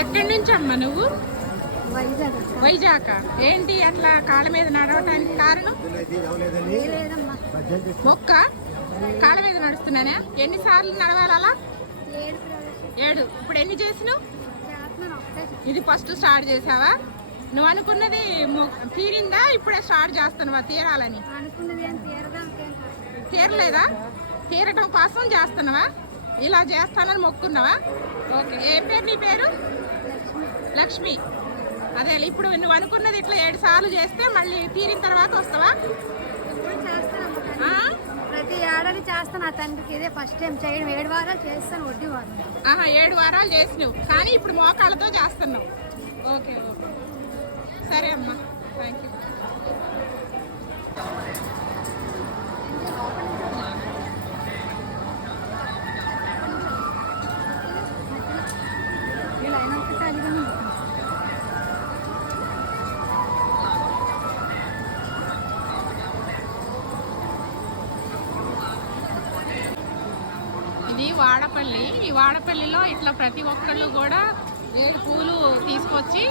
ఎక్కడి నుంచి అమ్మ నువ్వు? వైజాగ్ ఏంటి అట్లా కాళ్ళ మీద నడవటానికి కారణం? మొక్క? కాళ్ళ మీద నడుస్తున్నానా? ఎన్నిసార్లు నడవాలి ఏడు ఇప్పుడు ఎన్ని చేసినావు? ఇది ఫస్ట్ స్టార్ట్ చేసావా? నువ్వు అనుకున్నది తీరిందా? ఇప్పుడే స్టార్ట్ చేస్తున్నావా తీరాలని అనుకున్నది ఏం తీరదాం ఏం కాదు. తీరలేదా? తీరటం కోసం చేస్తున్నావా? ఇలా చేస్తానని మొక్కున్నావా? ఓకే. ఏ పేరు నీ పేరు? లక్ష్మి. అదే ఇప్పుడు నువ్వు అనుకున్నది ఇట్లా ఏడు సార్లు చేస్తే మళ్ళీ తీరిన తర్వాత వస్తావా? ప్రతి ఏడాది చేస్తాను తండ్రికి. ఇదే ఫస్ట్ టైం చేయడం. ఏడు వారాలు చేస్తాను వడ్డీ వారం ఆహా ఏడు వారాలు చేసినావు. కానీ ఇప్పుడు మోకాళ్ళతో చేస్తున్నావు. Okay okay. సరే అమ్మా. Thank you Vadapalli. ఈ వాడపల్లిలో ఇట్లా ప్రతి ఒక్కళ్ళు కూడా ఏడు పూలు తీసుకొచ్చి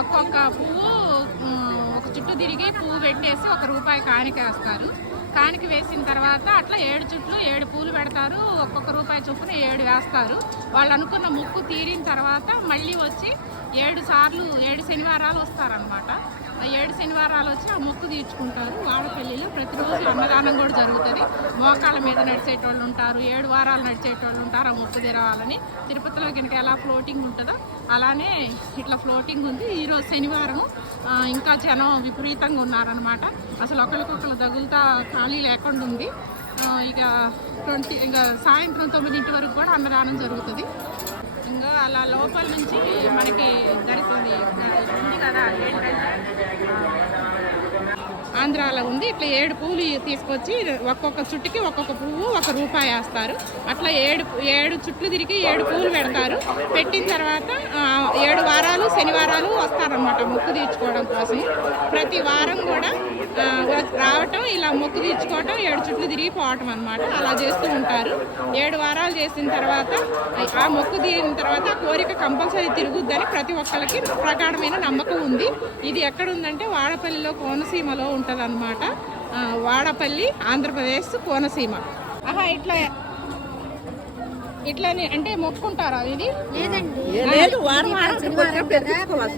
ఒక్కొక్క పువ్వు ఒక చుట్టూ తిరిగి పువ్వు పెట్టేసి ఒక రూపాయి కానిక వేస్తారు కానిక వేసిన తర్వాత అట్లా ఏడు చుట్లు ఏడు పూలు పెడతారు. ఒక్కొక్క రూపాయి చొప్పున ఏడు వేస్తారు. వాళ్ళు అనుకున్న ముక్కు తీరిన తర్వాత మళ్ళీ వచ్చి ఏడు సార్లు ఏడు శనివారాలు వస్తారనమాట ఏడు శనివారాలు వచ్చి ఆ మొక్కు తీర్చుకుంటారు. వాడపల్లిలో ప్రతిరోజు అన్నదానం కూడా జరుగుతుంది. మోకాళ్ళ మీద నడిచేటోళ్ళు ఉంటారు. ఏడు వారాలు నడిచేటోళ్ళు ఉంటారు ఆ మొక్కు తెరవాలని తిరుపతిలో కనుక ఎలా ఫ్లోటింగ్ ఉంటుందో అలానే ఇట్లా ఫ్లోటింగ్ ఉంది. ఈరోజు శనివారం ఇంకా జనం విపరీతంగా ఉన్నారనమాట అసలు ఒకరికొకరు తగులుతా ఖాళీ లేకుండా ఉంది. ఇక ట్వంటీ ఇంకా సాయంత్రం తొమ్మిదింటి వరకు కూడా అన్నదానం జరుగుతుంది. ఇంకా అలా లోపల నుంచి మనకి దొరుకుతుంది ఉంది కదా ఆంధ్రాలో ఉంది. ఇట్లా ఏడు పువ్వులు తీసుకొచ్చి ఒక్కొక్క చుట్టుకి ఒక్కొక్క పువ్వు ఒక రూపాయి వేస్తారు. అట్లా ఏడు ఏడు చుట్లు తిరిగి ఏడు పువ్వులు పెడతారు. పెట్టిన తర్వాత ఏడు వారాలు శనివారాలు వస్తారనమాట మొక్కు తీర్చుకోవడం కోసం. ప్రతి వారం కూడా రావటం ఇలా మొక్కు తీర్చుకోవటం ఏడు చుట్లు తిరిగి పోవటం అనమాట అలా చేస్తూ ఉంటారు. ఏడు వారాలు చేసిన తర్వాత ఆ మొక్కు తీరిన తర్వాత ఆ కోరిక కంపల్సరీ తిరుగుద్దని ప్రతి ఒక్కరికి ప్రగాఢమైన నమ్మకం ఉంది. ఇది ఎక్కడ ఉందంటే వాడపల్లిలో కోనసీమలో ఉంటుంది. అనమాట వాడపల్లి ఆంధ్రప్రదేశ్ కోనసీమ. ఆహా ఇట్లా ఇట్లా అంటే మొక్కుంటారా ఇది?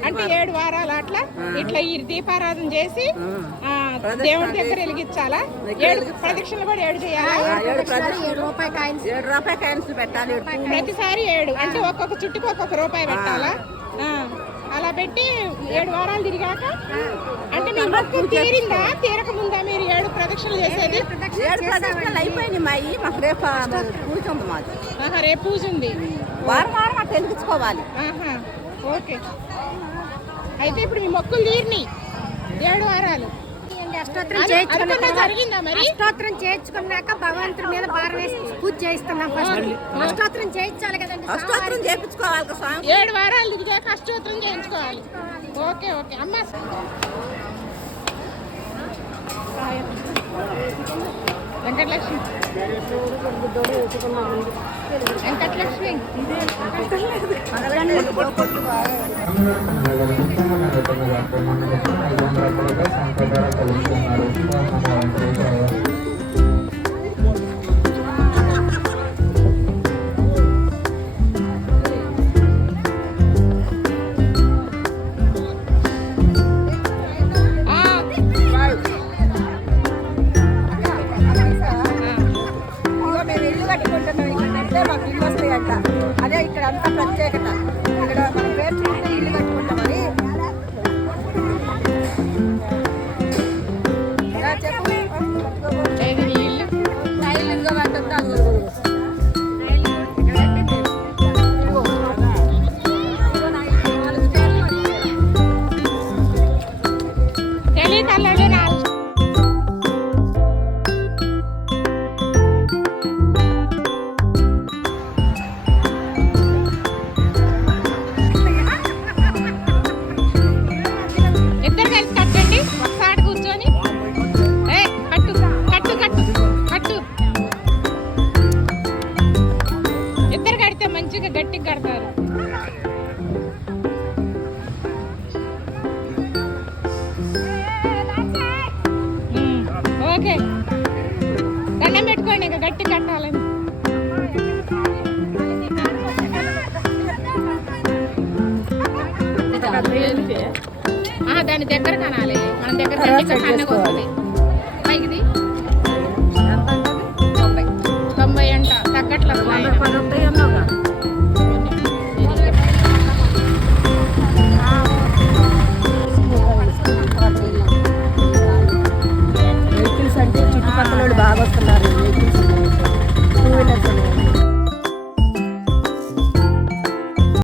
అంటే ఏడు వారాలు అట్లా? ఇట్లా ఈ దీపారాధన చేసి ఆ, దేవుడి దగ్గర వెలిగించాలా? ఏడు ప్రదక్షిణలు కూడా ఏడు చేయాలా. ప్రతిసారి ఏడు. అంటే ఒక్కొక్క చుట్టుకు ఒక్కొక్క రూపాయి పెట్టాలా? పెట్టి ఏడు వారాలు తిరిగాక? అంటే మీ మొక్కు తీరిందా? తీరక ముందా మీరు ఏడు ప్రదక్షిణలు చేసేది? ఏడు ప్రదర్శనలు అయిపోయినాయి మా అయ్యి. మాకు రేపు పూజ ఉంది మాది. ఆహా రేపు పూజ ఉంది. వారం వారం అట్లా వెలిగించుకోవాలి. ఆహా ఓకే. అయితే ఇప్పుడు మీ మొక్కులు తీరినాయి. ఏడు వారాలు. అష్టోత్తరం అది- చేయించుకున్న అది కూడా తర్వాత జరిగిందా మరి? అష్టోత్తరం చేయించుకున్నాక భగవంతుడి మీద భారం వేసి పూజ చేయిస్తున్నాం ఫస్ట్ అష్టోత్తరం చేయించాలి కదండి అష్టోత్తరం చేయించుకోవాలి స్వామి ఏడు వారాలు తిరిగాక అష్టోత్తరం చేయించుకోవాలి ఓకే ఓకే అమ్మ వెంకటలక్ష్మి వెంకటలక్ష్మి కట్టుకుంటే మాకు ఇల్లు వస్తాయంట. అదే ఇక్కడ అంతా ప్రత్యేకత. ఇక్కడ మనం పేరు చూస్తే ఇల్లు కట్టుకుంటామని. చెప్పు? ఇల్లు మంచిగా గట్టి కడతారు. ఓకే. దండం పెట్టుకోండి ఇంకా గట్టి కట్టాలని. దాని దగ్గర కనాలి. మన దగ్గర సన్నగా వస్తుంది పైకిది? తొంభై. తొంభై అంట. తగ్గట్లేదు